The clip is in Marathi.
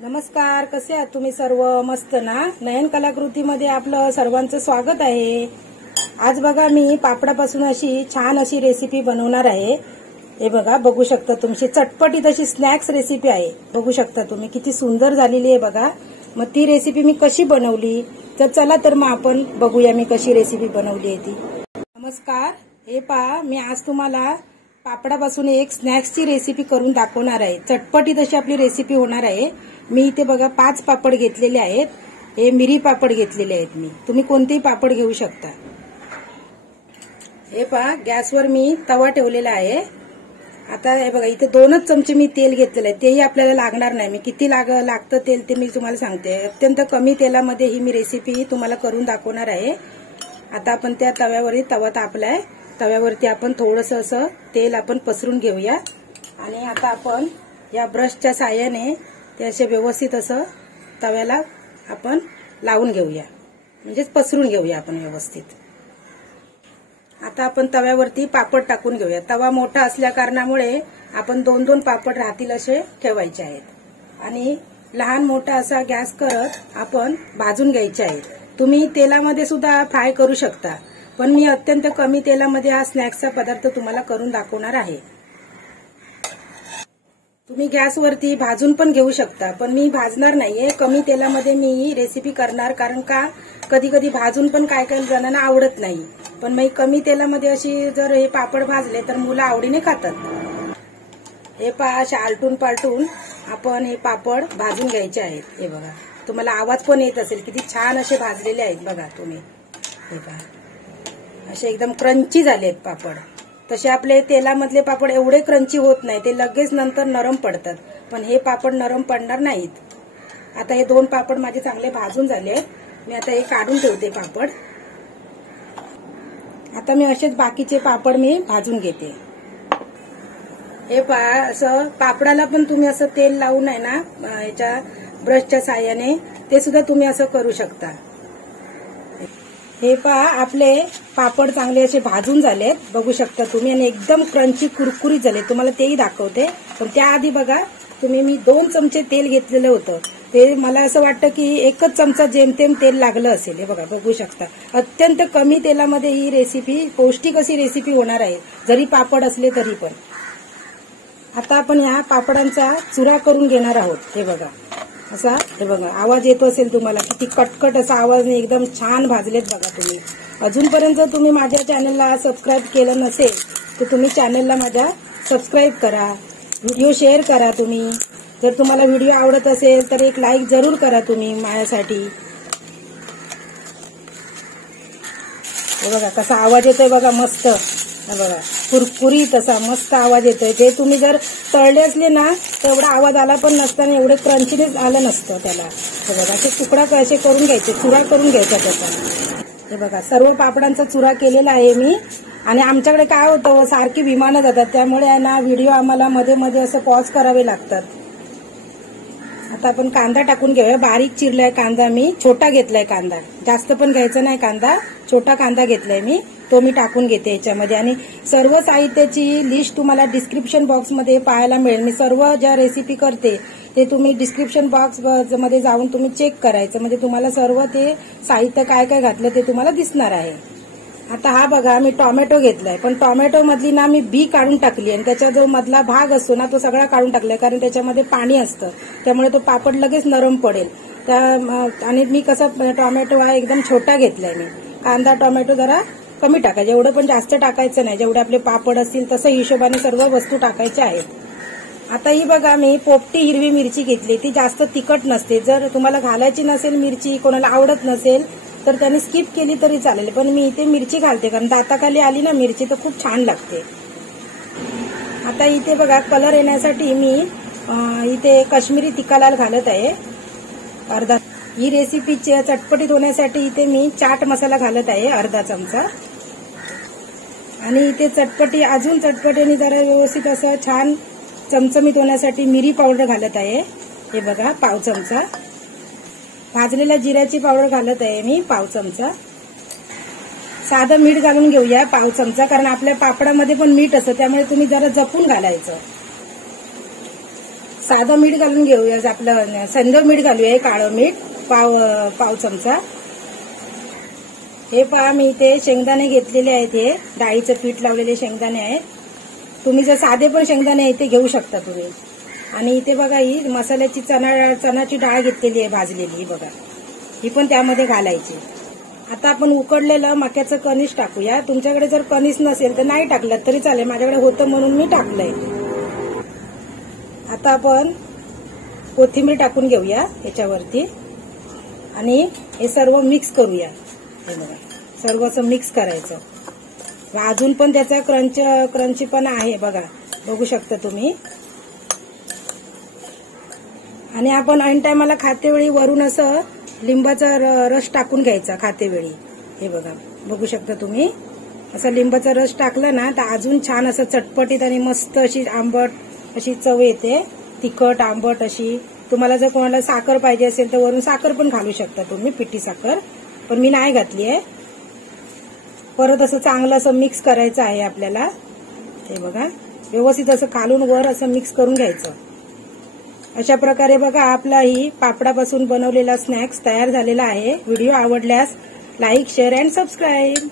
नमस्कार, कसे आहात तुम्ही सर्व? मस्त ना? नयन कलाकृतीमध्ये आपलं सर्वांचं स्वागत आहे। आज बघा मी पापडापासून अशी छान अशी रेसिपी बनवणार आहे। हे बघा, बघू शकता तुमची चटपटीत अशी स्नॅक्स रेसिपी आहे। बघू शकता तुम्ही किती सुंदर झालेली आहे बघा। मग ती रेसिपी मी कशी बनवली तर चला तर मग आपण बघूया मी कशी रेसिपी बनवली आहे ती। नमस्कार, हे पहा मी आज तुम्हाला पापडापासून एक स्नॅक्सची रेसिपी करून दाखवणार आहे। चटपटीत अशी आपली रेसिपी होणार आहे। मी इथे बघा 5 पापड घेतलेले आहेत। हे मिरी पापड घेतलेले आहेत मी, तुम्ही कोणतेही पापड घेऊ शकता। हे पहा, गॅसवर मी तवा ठेवलेला आहे। आता हे बघा, इथे 2च चमचे मी तेल घेतलेले आहे। तेही आपल्याला लागणार नाही। मी किती लागतं तेल ते मी तुम्हाला सांगते। अत्यंत कमी तेलामध्ये ही मी रेसिपी तुम्हाला करून दाखवणार आहे। आता आपण त्या तवा तापलाय, तव्यावरती आपण थोडंसं असं तेल आपण पसरून घेऊया आणि आता आपण या ब्रशच्या साहाय्याने ते असे व्यवस्थित असं तव्याला आपण लावून घेऊया, म्हणजेच पसरून घेऊया आपण व्यवस्थित। आता आपण तव्यावरती पापड टाकून घेऊया। तवा मोठा असल्या कारणामुळे आपण 2-2 पापड राहतील असे ठेवायचे आहेत आणि लहान मोठा असा गॅस करत आपण भाजून घ्यायचे आहेत। तुम्ही तेलामध्ये सुद्धा फ्राय करू शकता, पण मी अत्यंत कमी तेलामध्ये हा स्नॅक्सचा पदार्थ तुम्हाला करून दाखवणार आहे। तुम्ही गॅसवरती भाजून पण घेऊ शकता, पण मी भाजणार नाहीये। कमी तेलामध्ये मी ही रेसिपी करणार, कारण का कधी कधी भाजून पण काय काय जणांना आवडत नाही। पण मी कमी तेलामध्ये अशी जर हे पापड भाजले तर मुलं आवडीने खातात। हे पहा, अशा आलटून पालटून आपण हे पापड भाजून घ्यायचे आहेत। हे बघा, तुम्हाला आवाज पण येत असेल किती छान असे भाजलेले आहेत बघा तुम्ही। हे पहा, असे एकदम क्रंची झालेत पापड। तसे आपले तेलामधले पापड एवढे क्रंची होत नाही, ते लगेच नंतर नरम पडतात, पण हे पापड नरम पडणार नाहीत। आता हे 2 पापड माझे चांगले भाजून झाले। मी आता हे काढून ठेवते पापड। आता मी असेच बाकीचे पापड मी भाजून घेते। हे पहा, असं पापडाला पण तुम्ही असं तेल लावून आहे ना याच्या ब्रशच्या साहाय्याने ते सुद्धा तुम्ही असं करू शकता। हे पहा, आपले पापड चांगले असे भाजून झालेत, बघू शकता तुम्ही, आणि एकदम क्रंची कुरकुरीत झाले। तुम्हाला तेही दाखवते, पण त्याआधी बघा तुम्ही मी 2 चमचे तेल घेतलेलं होतं, ते मला असं वाटतं की 1च चमचा जेमतेम तेल लागलं असेल। हे बघा, बघू शकता अत्यंत कमी तेलामध्ये ही रेसिपी पौष्टिक अशी रेसिपी होणार आहे, जरी पापड असले तरी पण। आता आपण ह्या पापडांचा चुरा करून घेणार आहोत। हे बघा, असा हे बघा आवाज येतो असेल तुम्हाला, किती कटकट असा आवाज, एकदम छान भाजलेत बघा तुम्ही। अजूनपर्यंत तुम्ही माझ्या चॅनलला सबस्क्राईब केलं नसेल तर तुम्ही चॅनलला माझ्या सबस्क्राईब करा, व्हिडिओ शेअर करा तुम्ही। जर तुम्हाला व्हिडिओ आवडत असेल तर एक लाईक जरूर करा तुम्ही माझ्यासाठी। हे बघा कसा आवाज येतोय बघा, मस्त। हे बघा, कुरकुरीत असा मस्त आवाज येतोय। ते तुम्ही जर तळले असले ना तर एवढा आवाज आला पण नसता आणि एवढे क्रंचीनेस आलं नसतं त्याला। हे बघा, असे तुकडा कसे करून घ्यायचे, चुरा करून घ्यायचा त्याचा। हे बघा, सर्व पापडांचा चुरा केलेला आहे मी। आणि आमच्याकडे काय होतं, सारखी विमानं जातात, त्यामुळे आहे ना व्हिडिओ आम्हाला मध्ये मध्ये असं पॉज करावे लागतात। आता आपण कांदा टाकून घेऊया। बारीक चिरलाय कांदा, मी छोटा घेतलाय कांदा, जास्त पण घ्यायचा नाही कांदा, छोटा कांदा घेतलाय मी, तो मी टाकून घेते याच्यामध्ये। आणि सर्व साहित्याची लिस्ट तुम्हाला डिस्क्रिप्शन बॉक्समध्ये पाहायला मिळेल। मी सर्व ज्या रेसिपी करते ते तुम्ही डिस्क्रिप्शन बॉक्स मध्ये जाऊन तुम्ही चेक करायचं, म्हणजे तुम्हाला सर्व ते साहित्य काय काय घातलं ते तुम्हाला दिसणार आहे। आता हा बघा, मी टोमॅटो घेतलाय, पण टोमॅटो मधली ना मी बी काढून टाकली आणि त्याचा जो मधला भाग असतो ना तो सगळा काढून टाकलाय, कारण त्याच्यामध्ये पाणी असतं, त्यामुळे तो पापड लगेच नरम पडेल। आणि मी कसा टोमॅटो हा एकदम छोटा घेतलाय मी। कांदा टोमॅटो जरा कमी टाकायचं, एवढं पण जास्त टाकायचं नाही, जेवढे आपले पापड असतील तसं हिशोबाने सर्व वस्तू टाकायच्या आहेत। आता ही बघा, मी पोपटी हिरवी मिरची घेतली, ती जास्त तिखट नसते। जर तुम्हाला घालायची नसेल मिरची, कोणाला आवडत नसेल तर त्यांनी स्किप केली तरी चालेल, पण मी इथे मिरची घालते, कारण दाताखाली आली ना मिरची तर खूप छान लागते। आता इथे बघा, कलर येण्यासाठी मी इथे काश्मीरी तिखा लाल घालत आहे अर्धा। ही रेसिपी चटपटीत होण्यासाठी इथे मी चाट मसाला घालत आहे अर्धा चमचा। आणि इथे अजून चटपटीने जरा व्यवस्थित असं छान चमचमीत होण्यासाठी मिरी पावडर घालत आहे। हे बघा, पाव चमचा। भाजलेल्या जिऱ्याची पावडर घालत आहे मी पाव चमचा। साधं मीठ घालून घेऊया पाव चमचा, कारण आपल्या पापडामध्ये पण मीठ असतं, त्यामुळे तुम्ही जरा जपून घालायचं। साधं मीठ घालून घेऊया, आपलं संधव मीठ घालूया, काळं मीठ पाव चमचा. हे पहा मी इथे शेंगदाणे घेतलेले आहेत, हे डाळीचं पीठ लावलेले शेंगदाणे आहेत. तुम्ही जर साधे पण शेंगदाणे इथे घेऊ शकता तुम्ही. आणि इथे बघा ही मसाल्याची चणाची डाळ घेतलेली आहे भाजलेली, बघा ही पण त्यामध्ये घालायची. आता आपण उकडलेलं मक्याचं कणीस टाकूया. तुमच्याकडे जर कणीस नसेल तर नाही टाकलं तरी चालेल, माझ्याकडे होतं म्हणून मी टाकलंय. आता आपण कोथिंबीर टाकून घेऊया याच्यावरती आणि हे सर्व मिक्स करूया. हे बघा सर्व असं मिक्स करायचं. अजून पण त्याचा क्रंची पण आहे, बघा बघू शकता तुम्ही. आणि आपण ऐन टायमाला खातेवेळी वरून असं लिंबाचा रस टाकून घ्यायचा खातेवेळी. हे बघा बघू शकता तुम्ही, असं लिंबाचा रस टाकला ना तर अजून छान असं चटपटीत आणि मस्त अशी आंबट अशी चव येते, तिखट आंबट अशी. तुम्हाला जर कोणाला साखर पाहिजे असेल तर वरून साखर पण घालू शकता तुम्ही, पिठी साखर, पण मी नाही घातली आहे. परत असं चांगलं असं मिक्स करायचं आहे आपल्याला. हे बघा व्यवस्थित असं खालून वर असं मिक्स करून घ्यायचं. अशा प्रकारे बघा आपला ही पापडापासून बनवलेला स्नॅक्स तयार झालेला आहे. व्हिडिओ आवडल्यास लाईक, शेअर अँड सबस्क्राईब.